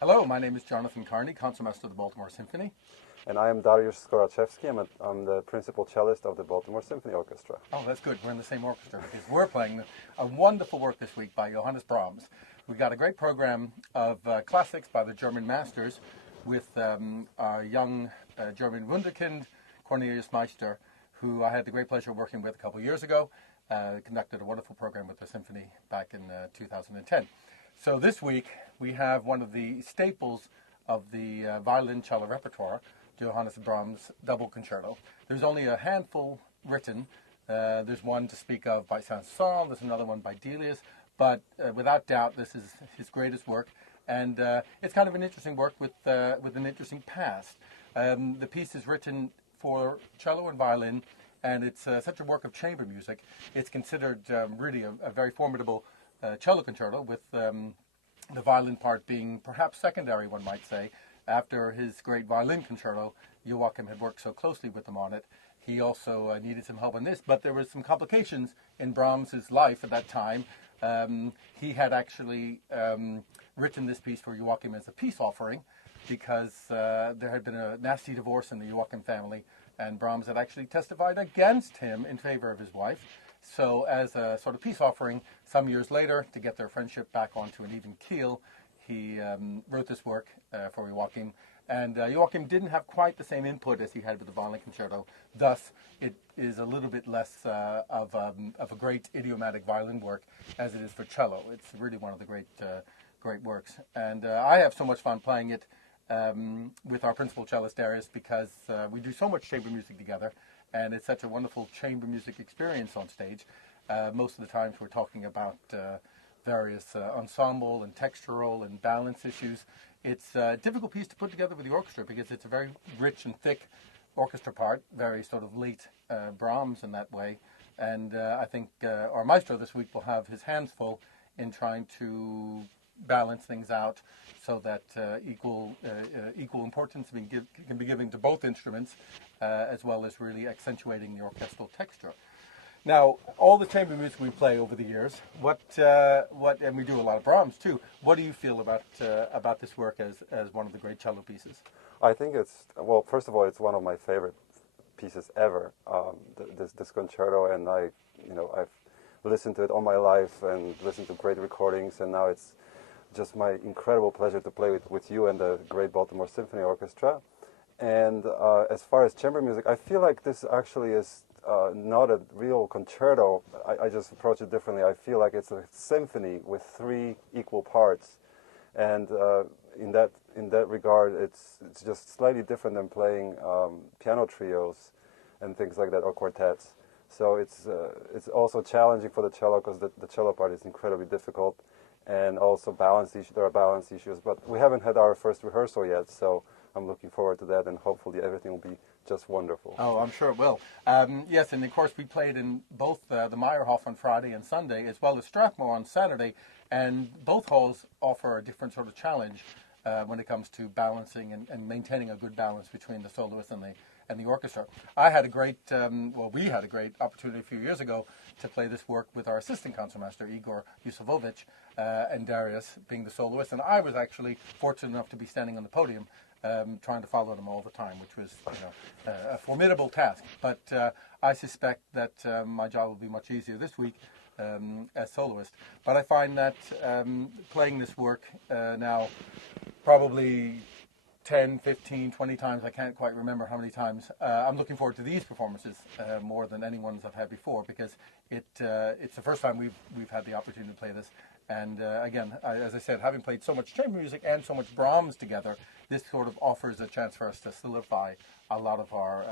Hello, my name is Jon Carney, Concertmaster of the Baltimore Symphony. And I am Darius Skoraczewski. I'm the Principal Cellist of the Baltimore Symphony Orchestra. Oh, that's good. We're in the same orchestra because we're playing a wonderful work this week by Johannes Brahms. We've got a great program of classics by the German masters with our young German wunderkind, Cornelius Meister, who I had the great pleasure of working with a couple of years ago. Conducted a wonderful program with the symphony back in 2010. So this week we have one of the staples of the violin cello repertoire, Johannes Brahms' double concerto. There's only a handful written. There's one to speak of by Saint-Saëns, there's another one by Delius, but without doubt this is his greatest work, and it's kind of an interesting work with an interesting past. The piece is written for cello and violin, and it's such a work of chamber music. It's considered really a very formidable cello concerto, with the violin part being perhaps secondary, one might say. After his great violin concerto, Joachim had worked so closely with him on it. He also needed some help on this, but there were some complications in Brahms' life at that time. He had actually written this piece for Joachim as a peace offering because there had been a nasty divorce in the Joachim family, and Brahms had actually testified against him in favor of his wife. So as a sort of peace offering, some years later, to get their friendship back onto an even keel, he wrote this work for Joachim. And Joachim didn't have quite the same input as he had with the violin concerto. Thus, it is a little bit less of a great idiomatic violin work as it is for cello. It's really one of the great works. And I have so much fun playing it with our principal cellist, Darius, because we do so much chamber music together. And it's such a wonderful chamber music experience on stage. Most of the times we're talking about various ensemble and textural and balance issues. It's a difficult piece to put together with the orchestra because it's a very rich and thick orchestra part, very sort of late Brahms in that way. And I think our maestro this week will have his hands full in trying to balance things out so that equal importance can be given to both instruments, as well as really accentuating the orchestral texture. Now, all the chamber music we play over the years, and we do a lot of Brahms too. What do you feel about this work as one of the great cello pieces? I think well, first of all, it's one of my favorite pieces ever. This concerto, and I've listened to it all my life and listened to great recordings, and now it's just my incredible pleasure to play with you and the great Baltimore Symphony Orchestra. And as far as chamber music, I feel like this actually is not a real concerto. I just approach it differently. I feel like it's a symphony with 3 equal parts, and in that regard, it's just slightly different than playing piano trios and things like that, or quartets. So it's also challenging for the cello because the cello part is incredibly difficult, and also there are balance issues. But we haven't had our first rehearsal yet, so I'm looking forward to that, and hopefully everything will be just wonderful. Oh, I'm sure it will. Yes, and of course we played in both the Meyerhof on Friday and Sunday, as well as Strathmore on Saturday, and both halls offer a different sort of challenge when it comes to balancing and maintaining a good balance between the soloist and the orchestra. We had a great opportunity a few years ago to play this work with our assistant concertmaster, Igor Yusufovich, and Darius being the soloist, and I was actually fortunate enough to be standing on the podium trying to follow them all the time, which was a formidable task. But I suspect that my job will be much easier this week as soloist. But I find that playing this work now probably 10, 15, 20 times, I can't quite remember how many times, I'm looking forward to these performances more than any ones I've had before, because it's the first time we've had the opportunity to play this. And again, as I said, having played so much chamber music and so much Brahms together, this sort of offers a chance for us to solidify a lot of our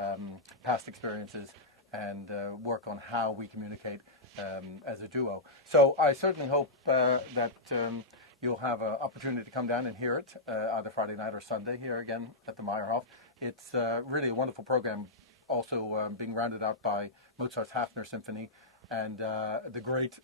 past experiences and work on how we communicate as a duo. So I certainly hope that you'll have an opportunity to come down and hear it either Friday night or Sunday here again at the Meyerhof. It's really a wonderful program, also being rounded out by Mozart's Hafner Symphony and the great